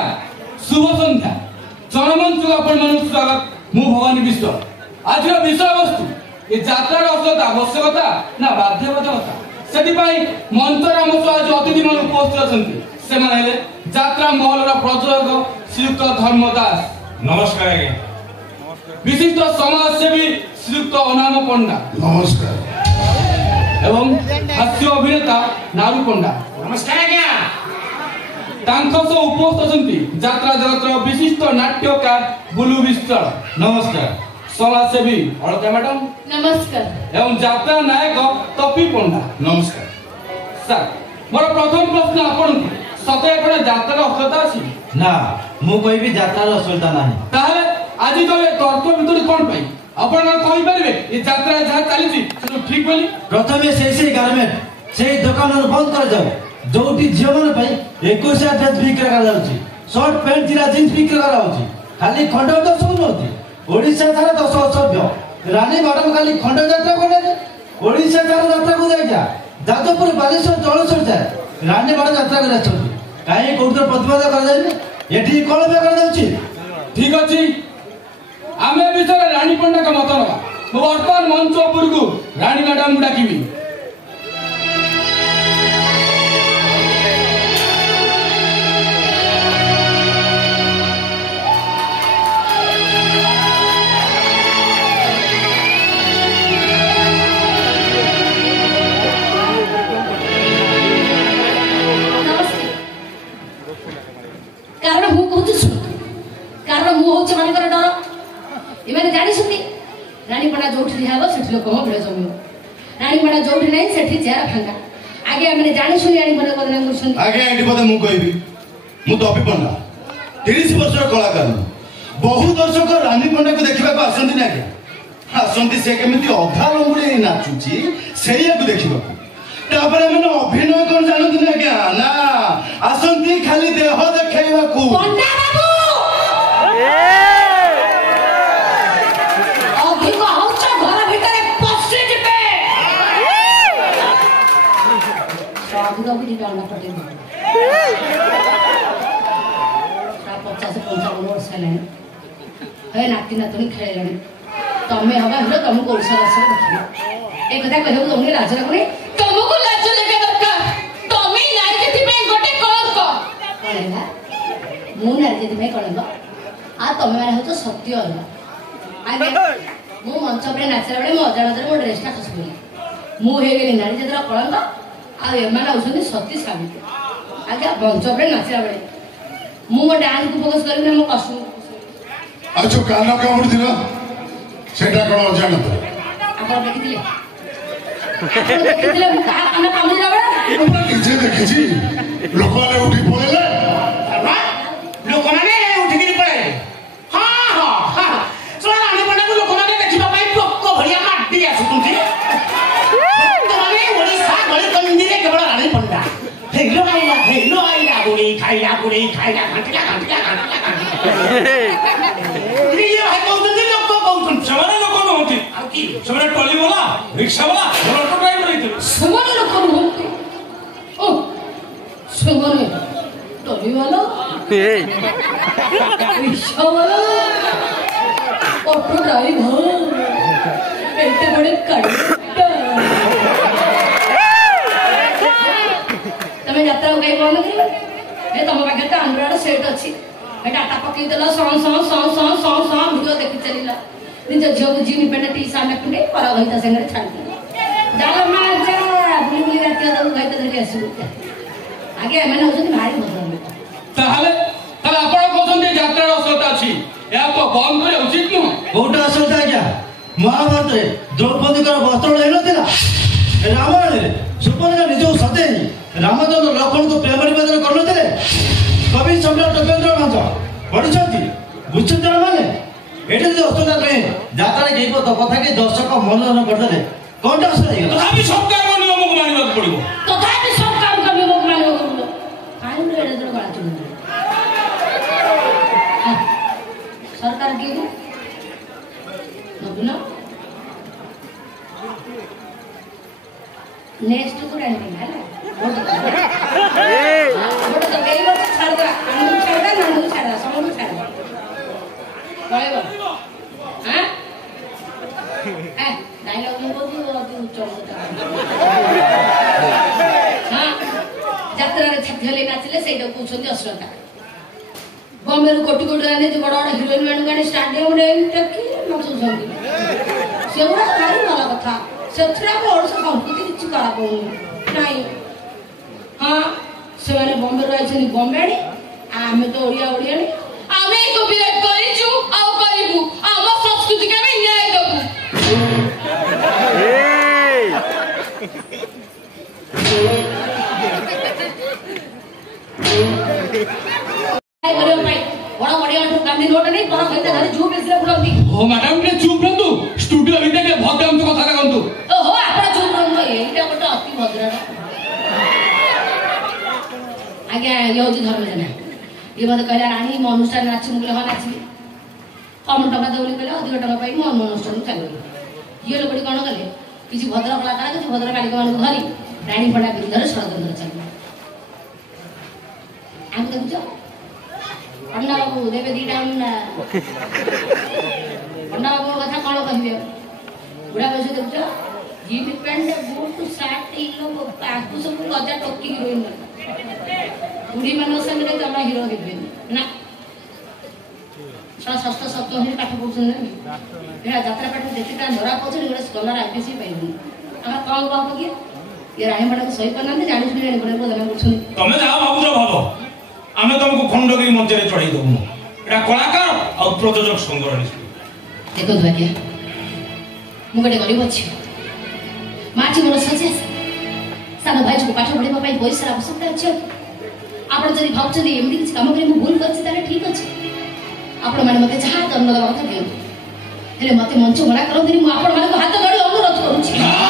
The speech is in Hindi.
नमस्कार शुभ संध्या जनमंच आपण मानक स्वागत मु भवानी विश्व आज विषय वस्तु ये यात्रार असलता आवश्यकता ना बाध्यबाधकता सेति पई मंचर आम आज अतिथि मान उपस्थित अछंती से माने यात्रा महलर प्रयोजक श्रीयुक्त धर्मदास नमस्कार आज्ञा विशिष्ट समाजसेवी श्रीयुक्त अनाम पंडा नमस्कार एवं हास्य अभिनेता नारू पंडा नमस्कार आज्ञा उपस्थित अछंती यात्रा जगतर विशिष्ट नाट्यकार बुलू विष्ट नमस्कार समाजसेवी अलका मैडम नमस्कार एवं यात्रा नायक तपी पंडा नमस्कार सर मोर प्रथम प्रश्न आपन सते कोन यात्रा असलता अछि ना मु कोई भी यात्रा असलता नाही ताले आज तो ये तर्क भितर कोन पई आपण कहि परिबे ये यात्रा जहा चली से ठीक बोली प्रथमे से गारमेंट से दुकान बंद कर जाओ जोटी झियो मन पई 21 ड्रेस बिक्री करा जाउची शर्ट पैंट जिरा जींस बिक्री करा जाउची खाली खंड तो सब नोती ओडिसा थारे 10 सभ्य रानी मैडम खाली खंड यात्रा कोने ओडिसा थारे यात्रा को जाय जा जादवपुर बालेश्वर जळेश्वर जाय रानी मैडम यात्रा करे छथि काहे कोउतर प्रतिवाद करा जाय एठी कोन बे करा जाउची ठीक अछि आमे विषय रानी पंडा का मत नबा मो वर्तमान मंच ऊपर को रानी मैडम डाकिबी कारण मु कहूँ शुण कारण मु हूँ मान डर एम जानी रानी पड़ा जो हम से लोक भिड़ जमी रानी पड़ा जो ना से चेहरा फांका आगे आम जानी शुणी रानी पंडा बदनाम कर आगे एटी पदे मु कहबी मु तपी पंडा 30 वर्षर कलाकार बहु दर्शक रानी पंडा को देखा आसती ना आज्ञा आसती से केमी अधा लंगुड़ी नाचुची से देखा तापर मैंने अभिनय कौन जानती ना क्या ना आसंती खाली देह देखैबा को पंडा बाबू अधिक हौच घर भितरे पसि जिबे साधु बाबू जी डालना पड़े 50-55 वर्ष है हे नाती नातुनी खेलेलानी तमे हवा हिरो तुमको ओडिसा भाषा देखिबो ए कथा कहबो तुमने राजरा कोनी तुमको लाज लेके दरकार तमे नारी जेति पे गोटे कलंक कोनला मु नारी जेति पे कलंक आ तमे माने हो तो सत्य होला आगे मु मंच पे नाचरा बेले मो अजाणत मो ड्रेसटा खस गई मु हे गेली नारी जेतरा कलंक आ एमाना होसनी सत्य साबित आगे मंच पे नाचरा बेले मु मो डांस को फोकस करी ना मो कष्ट आजो काना कामुड़ दिला सेटा कोन अजाणत आपण देखिथिले आपण देखिथिले मु का काना कामुड़ जाबे निजे देखिछि लोक वाले उठी पळेले लोक माने उठी गिरी पळे हां हां सोना रानी पंडा को लोक माने देखिबा पई पक्को भरिया माटी आसु तुमची तो माने ओडिसा गली कंदीरे केवल रानी पंडा हेलो आइला गुड़ी खाइला घंटिला ये है कहउतन लोक कहउतन ସେମାନେ ଲୋକ ନୁହନ୍ତି आ की ସେମାନେ ଟଲି वाला रिक्शा वाला ऑटो ड्राइवर ହେଇଥିଲେ ସେମାନେ ଲୋକ ନୁହନ୍ତି ଓ ସେମାନେ ଟଲି वाला रिक्शा वाला ऑटो ड्राइवर एते बड़े कड़े तमे यात्रा को कहीं बंद करियो ए तम पाखे त एंड्रॉइड सेट अछि ए डाटा पकई देला सौ वीडियो देखि चलिला निज झियो को जीनी पेने टी सामने कुंडे पर गईता संगे छाड़ी जाला मा जा बुली राती तो गईता धरि आसु आगे एमने होजनी भारी बदल ताहले ताले आपण कहउछन यात्रा असलता अछि या को बंद करे उचित नु कोटा असलता क्या महाभारत रे द्रौपदी कर वस्त्र लेन थिला रामायण रे सुपर्णा निज सते रामचंद्र लक्ष्मण को प्रेम निवेदन करनथिले कवि सम्राट टकेन्द्र मांझ पढिछथि बुझछथि माने एटे जे असलता रे यात्रा गई तो कथा के दर्शक मनोरंजन करदले कोटा असलता तथापि सरकार को नियम को मानिबाक पड़िबो तथापि सब काम करबे मोक मानिबो करलो काहे रे एडे जण गाला चुन सरकार की नबुना नेक्स्ट को रहने वाला है वो तो गई बात छाड़ दे हम छाड़ दे ना पळेबो हां ए डायलॉग में बोलती हो तू चढ़ हां यात्रा रे छथले नाचले सेटा कहउछन्ती अश्रद्धा बॉम्बे रू कोटी कोटी आने जो बड़ बड़ हीरोइन मान गाने स्टाडियम रे टकी नाचुछन्ती सेउरा भारी वाला कथा सेथरा में ओडसा संस्कृति किछि करा पउनी नाही हां से माने बॉम्बे रू आइछनी बॉम्बे आनी आमे तो ओडिया ओडिया नी आमे को विरोध करिछु आउ करिबु आम संस्कृति के में न्याय दबु आई बरे भाई बड़ा बढ़िया तो काम दिन होटा नहीं पर कहता घरे जो बेसरे बुलांती ओ मैडम के चुप रहंतु स्टूडियो भितर भद्राम तो कथा कहंतु ओहो आपण चुप रहंतु एटा गोटे अति भद्र आज्ञा योजी धर्म जना ये मत कहला रानी मो अनुष्ठान नाची मुले हो नाची कम टका देउली कहले अधिक टका पाई मो अनुष्ठान चली ये लोकडी कोन कले किछि भद्र कलाकार किछि भद्र कालिका मान धरी रानी पडा विरुद्ध षडयंत्र चली आम देखुछ अन्ना बाबू देवे दीटा अन्ना अन्ना बाबू कथा कोन कहिबे बुढ़ा बसे देखुछ जीन पैंट बूट शर्ट ई लोग आकु सब गजा टोकी हीरोइन बुढ़ी मान संगे जमा हीरो हेबे ना षष्ठ सप्तम ही पाठ पढ़ुछन एरा यात्रा पाठ देखिता धरा पछे गोटे स्कॉलर आईपीसी पाइबु हम कौन बाप के ये राही बड़ा सही करना जानि सुनि बड़े बदना करछन तमे जाओ बाबू जो भाबो आमे तुमको खंडगिरी मंच रे चढ़ाई दबु एटा कलाकार और प्रयोजक संग्रह देखो भाग्य मु गटे गरीब अछि माची मोर सजे सानो भाई को पाठ पढ़िबा पई पैसा आवश्यकता अछि आपण जदी भावचदी एमदी किछ काम करे मु भूल करछि ताले ठीक अछि आपण माने मते जहा दंड दवा କଥା दियो हेले मते मंच मना करदिनी मु आपण माने हाथ जोड़ी अनुरोध करूछि